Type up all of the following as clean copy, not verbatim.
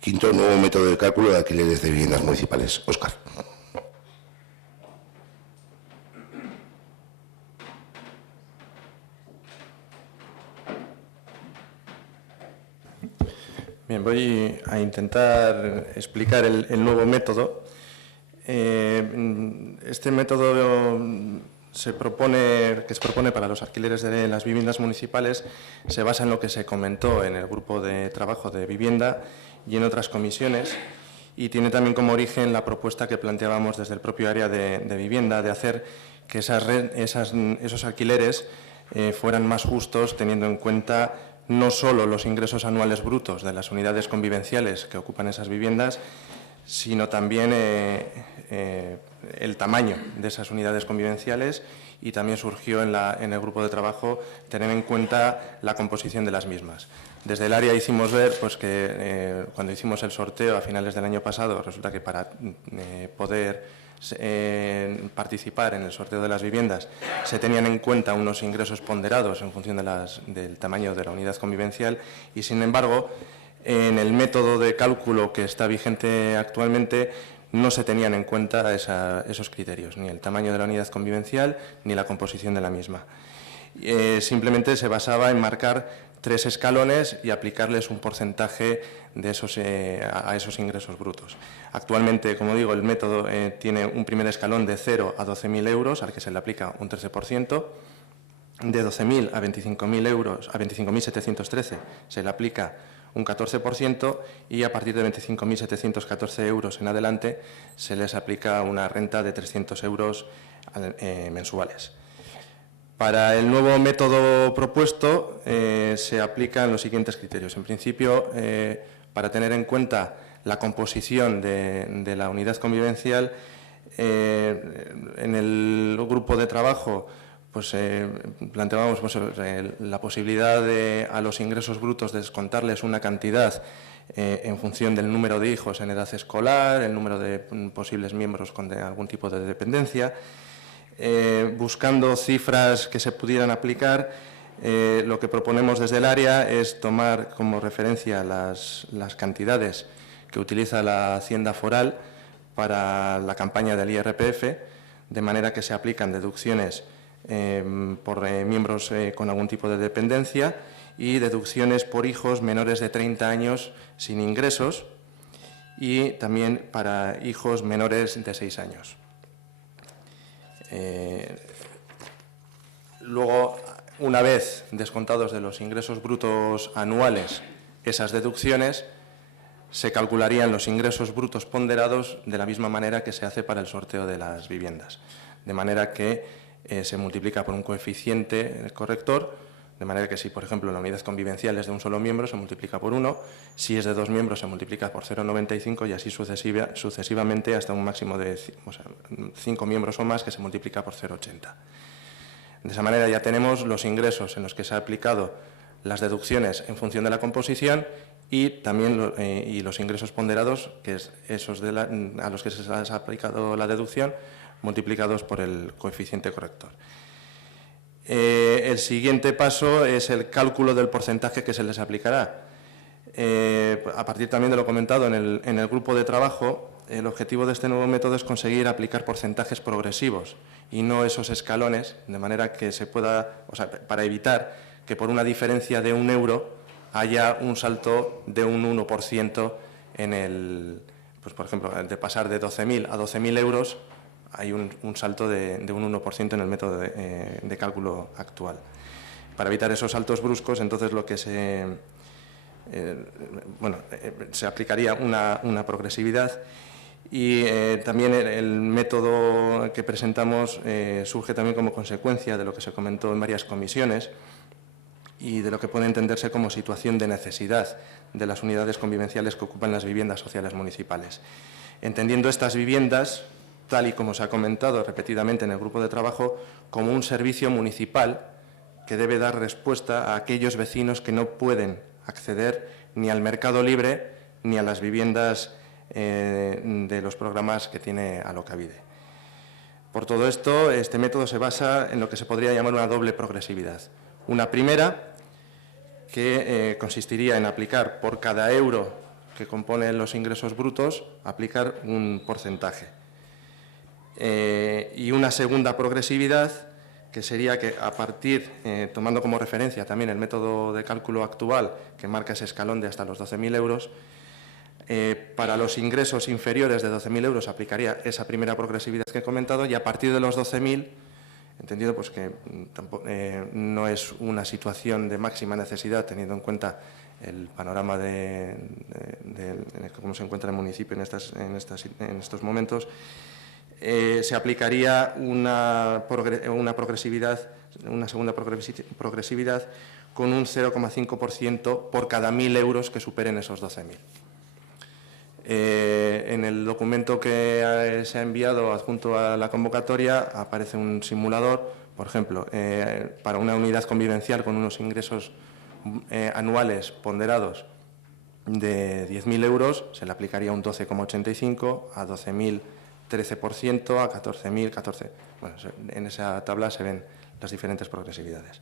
Quinto, nuevo método de cálculo de alquileres de viviendas municipales. Óscar. Bien, voy a intentar explicar el nuevo método. Este método que se propone para los alquileres de las viviendas municipales se basa en lo que se comentó en el grupo de trabajo de vivienda y en otras comisiones, y tiene también como origen la propuesta que planteábamos desde el propio área de vivienda de hacer que esos alquileres fueran más justos, teniendo en cuenta no solo los ingresos anuales brutos de las unidades convivenciales que ocupan esas viviendas, sino también el tamaño de esas unidades convivenciales, y también surgió en el grupo de trabajo tener en cuenta la composición de las mismas. Desde el área hicimos ver pues, que cuando hicimos el sorteo a finales del año pasado, resulta que para poder participar en el sorteo de las viviendas se tenían en cuenta unos ingresos ponderados en función del tamaño de la unidad convivencial, y sin embargo en el método de cálculo que está vigente actualmente no se tenían en cuenta esos criterios, ni el tamaño de la unidad convivencial ni la composición de la misma. Simplemente se basaba en marcar 3 escalones y aplicarles un porcentaje de a esos ingresos brutos. Actualmente, como digo, el método tiene un primer escalón de 0 a 12.000 euros, al que se le aplica un 13%, de 12.000 a 25.000 euros, a 25.713 se le aplica un 14%, y a partir de 25.714 euros en adelante se les aplica una renta de 300 euros mensuales. Para el nuevo método propuesto se aplican los siguientes criterios. En principio, para tener en cuenta la composición de la unidad convivencial, en el grupo de trabajo pues, planteábamos pues, la posibilidad de a los ingresos brutos descontarles una cantidad en función del número de hijos en edad escolar, el número de posibles miembros con algún tipo de dependencia. Buscando cifras que se pudieran aplicar, lo que proponemos desde el área es tomar como referencia las cantidades que utiliza la Hacienda Foral para la campaña del IRPF, de manera que se aplican deducciones por miembros con algún tipo de dependencia y deducciones por hijos menores de 30 años sin ingresos, y también para hijos menores de 6 años. Luego, una vez descontados de los ingresos brutos anuales esas deducciones, se calcularían los ingresos brutos ponderados de la misma manera que se hace para el sorteo de las viviendas, de manera que se multiplica por un coeficiente corrector, de manera que si, por ejemplo, la unidad convivencial es de un solo miembro, se multiplica por 1, si es de 2 miembros se multiplica por 0,95 y así sucesivamente hasta un máximo de 5 miembros o más, que se multiplica por 0,80. De esa manera ya tenemos los ingresos en los que se ha aplicado las deducciones en función de la composición, y también los ingresos ponderados, que es esos a los que se les ha aplicado la deducción, multiplicados por el coeficiente corrector. El siguiente paso es el cálculo del porcentaje que se les aplicará. A partir también de lo comentado en el grupo de trabajo, el objetivo de este nuevo método es conseguir aplicar porcentajes progresivos y no esos escalones, de manera que se pueda, para evitar que por una diferencia de 1 euro haya un salto de un 1% pues por ejemplo, de pasar de 12.000 a 12.000 euros, hay un salto de un 1% en el método de cálculo actual. Para evitar esos saltos bruscos, entonces lo que se aplicaría una progresividad, y también el método que presentamos surge también como consecuencia de lo que se comentó en varias comisiones y de lo que puede entenderse como situación de necesidad de las unidades convivenciales que ocupan las viviendas sociales municipales. Entendiendo estas viviendas, tal y como se ha comentado repetidamente en el grupo de trabajo, como un servicio municipal que debe dar respuesta a aquellos vecinos que no pueden acceder ni al mercado libre ni a las viviendas de los programas que tiene Alokabide. Por todo esto, este método se basa en lo que se podría llamar una doble progresividad. Una primera, que consistiría en aplicar por cada euro que componen los ingresos brutos, aplicar un porcentaje. Y una segunda progresividad, que sería que a partir, tomando como referencia también el método de cálculo actual, que marca ese escalón de hasta los 12.000 euros, para los ingresos inferiores de 12.000 euros aplicaría esa primera progresividad que he comentado, y a partir de los 12.000, entendido pues que no es una situación de máxima necesidad, teniendo en cuenta el panorama de cómo se encuentra el municipio en estos momentos, se aplicaría una segunda progresividad con un 0,5% por cada 1.000 euros que superen esos 12.000. En el documento que se ha enviado adjunto a la convocatoria aparece un simulador, por ejemplo, para una unidad convivencial con unos ingresos anuales ponderados de 10.000 euros, se le aplicaría un 12,85, a 12.000 13%, a 14.000 14%. Bueno, en esa tabla se ven las diferentes progresividades.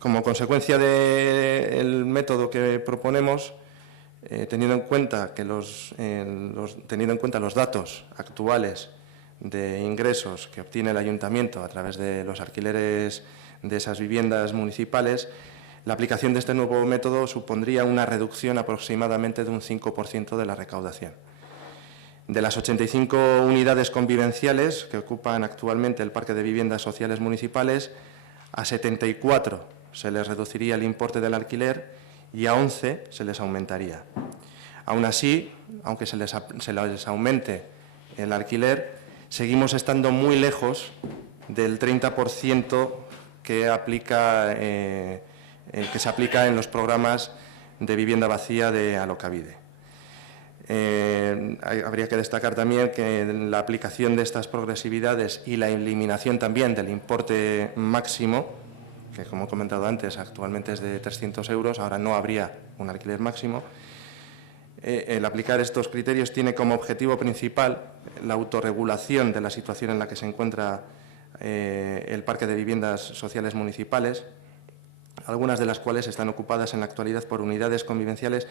Como consecuencia del método que proponemos, teniendo en cuenta los datos actuales de ingresos que obtiene el ayuntamiento a través de los alquileres de esas viviendas municipales, la aplicación de este nuevo método supondría una reducción aproximadamente de un 5% de la recaudación. De las 85 unidades convivenciales que ocupan actualmente el parque de viviendas sociales municipales, a 74 se les reduciría el importe del alquiler y a 11 se les aumentaría. Aún así, aunque se les aumente el alquiler, seguimos estando muy lejos del 30% que se aplica en los programas de vivienda vacía de Alokabide. Habría que destacar también que la aplicación de estas progresividades y la eliminación también del importe máximo, que como he comentado antes, actualmente es de 300 euros, ahora no habría un alquiler máximo. El aplicar estos criterios tiene como objetivo principal la autorregulación de la situación en la que se encuentra el parque de viviendas sociales municipales, algunas de las cuales están ocupadas en la actualidad por unidades convivenciales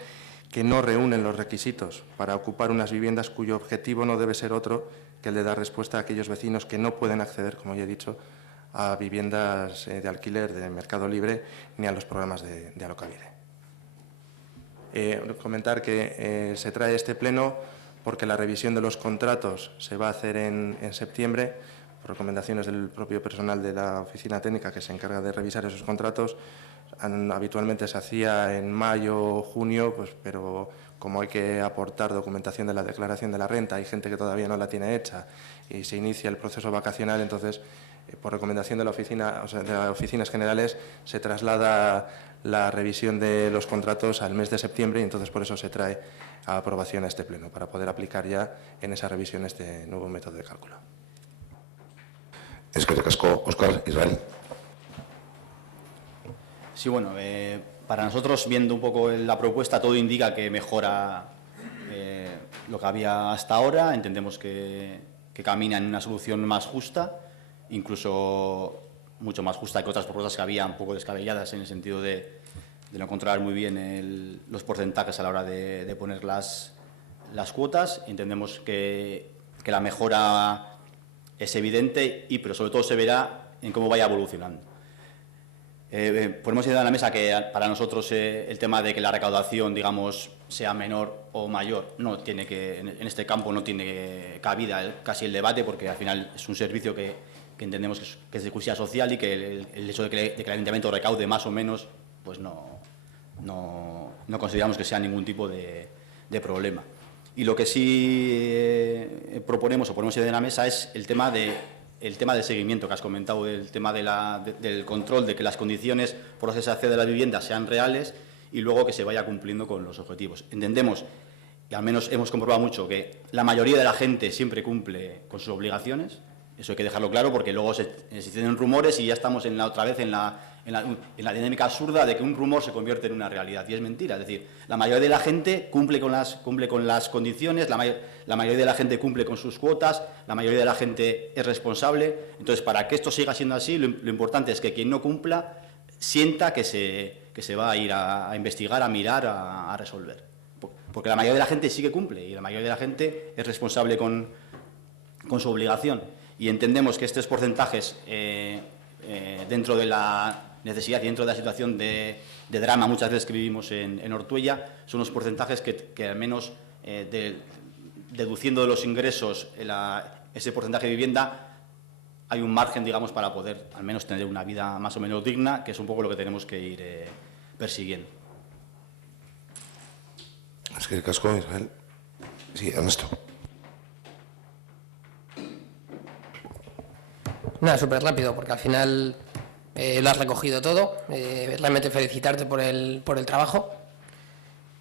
que no reúnen los requisitos para ocupar unas viviendas cuyo objetivo no debe ser otro que el de dar respuesta a aquellos vecinos que no pueden acceder, como ya he dicho, a viviendas de alquiler de mercado libre ni a los programas de Alokabide. Comentar que se trae este pleno porque la revisión de los contratos se va a hacer en septiembre, por recomendaciones del propio personal de la oficina técnica que se encarga de revisar esos contratos. Habitualmente se hacía en mayo o junio, pues, pero como hay que aportar documentación de la declaración de la renta, hay gente que todavía no la tiene hecha y se inicia el proceso vacacional, entonces, por recomendación de la oficina, de las oficinas generales, se traslada la revisión de los contratos al mes de septiembre y entonces por eso se trae a aprobación a este pleno, para poder aplicar ya en esa revisión este nuevo método de cálculo. Eskerrik asko, Óscar, Israel. Sí, bueno, para nosotros, viendo un poco la propuesta, todo indica que mejora lo que había hasta ahora. Entendemos que camina en una solución más justa, incluso mucho más justa que otras propuestas que había un poco descabelladas, en el sentido de no controlar muy bien los porcentajes a la hora de poner las cuotas. Entendemos que la mejora es evidente, pero sobre todo se verá en cómo vaya evolucionando. Ponemos en la mesa que para nosotros el tema de que la recaudación, digamos, sea menor o mayor, no tiene que, en este campo no tiene cabida casi el debate, porque al final es un servicio que entendemos que es de justicia social y que el hecho de que el ayuntamiento recaude más o menos, pues no consideramos que sea ningún tipo de problema. Y lo que sí proponemos o ponemos en la mesa es el tema del seguimiento que has comentado, el tema del control de que las condiciones por las que se accede a la vivienda sean reales y luego que se vaya cumpliendo con los objetivos. Entendemos, y al menos hemos comprobado mucho, que la mayoría de la gente siempre cumple con sus obligaciones. Eso hay que dejarlo claro, porque luego se tienen rumores y ya estamos otra vez en la dinámica absurda de que un rumor se convierte en una realidad, y es mentira. Es decir, la mayoría de la gente cumple con las condiciones, la mayoría de la gente cumple con sus cuotas, la mayoría de la gente es responsable. Entonces, para que esto siga siendo así, lo importante es que quien no cumpla sienta que que se va a ir a investigar, a mirar, a resolver. Porque la mayoría de la gente sí que cumple y la mayoría de la gente es responsable con su obligación. Y entendemos que estos porcentajes, dentro de la necesidad y dentro de la situación de drama muchas veces que vivimos en Ortuella, son unos porcentajes que al menos deduciendo de los ingresos ese porcentaje de vivienda, hay un margen, digamos, para poder al menos tener una vida más o menos digna, que es un poco lo que tenemos que ir persiguiendo. Es que el casco, Israel. Sí, Ernesto. Nada, súper rápido, porque al final lo has recogido todo. Realmente felicitarte por el trabajo.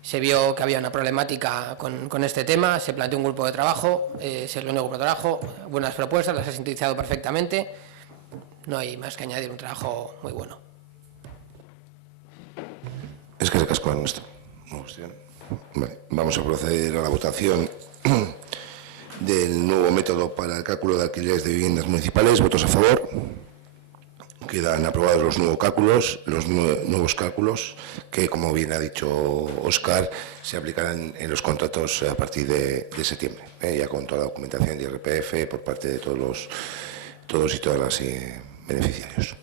Se vio que había una problemática con este tema, se planteó un grupo de trabajo, se reunió un grupo de trabajo, buenas propuestas, las has sintetizado perfectamente. No hay más que añadir, un trabajo muy bueno. Es que el casco, Ernesto. Vale, vamos a proceder a la votación del nuevo método para el cálculo de alquileres de viviendas municipales. ¿Votos a favor? Quedan aprobados los nuevos cálculos que, como bien ha dicho Óscar, se aplicarán en los contratos a partir de septiembre, ya con toda la documentación de IRPF por parte de todos y todas las beneficiarios.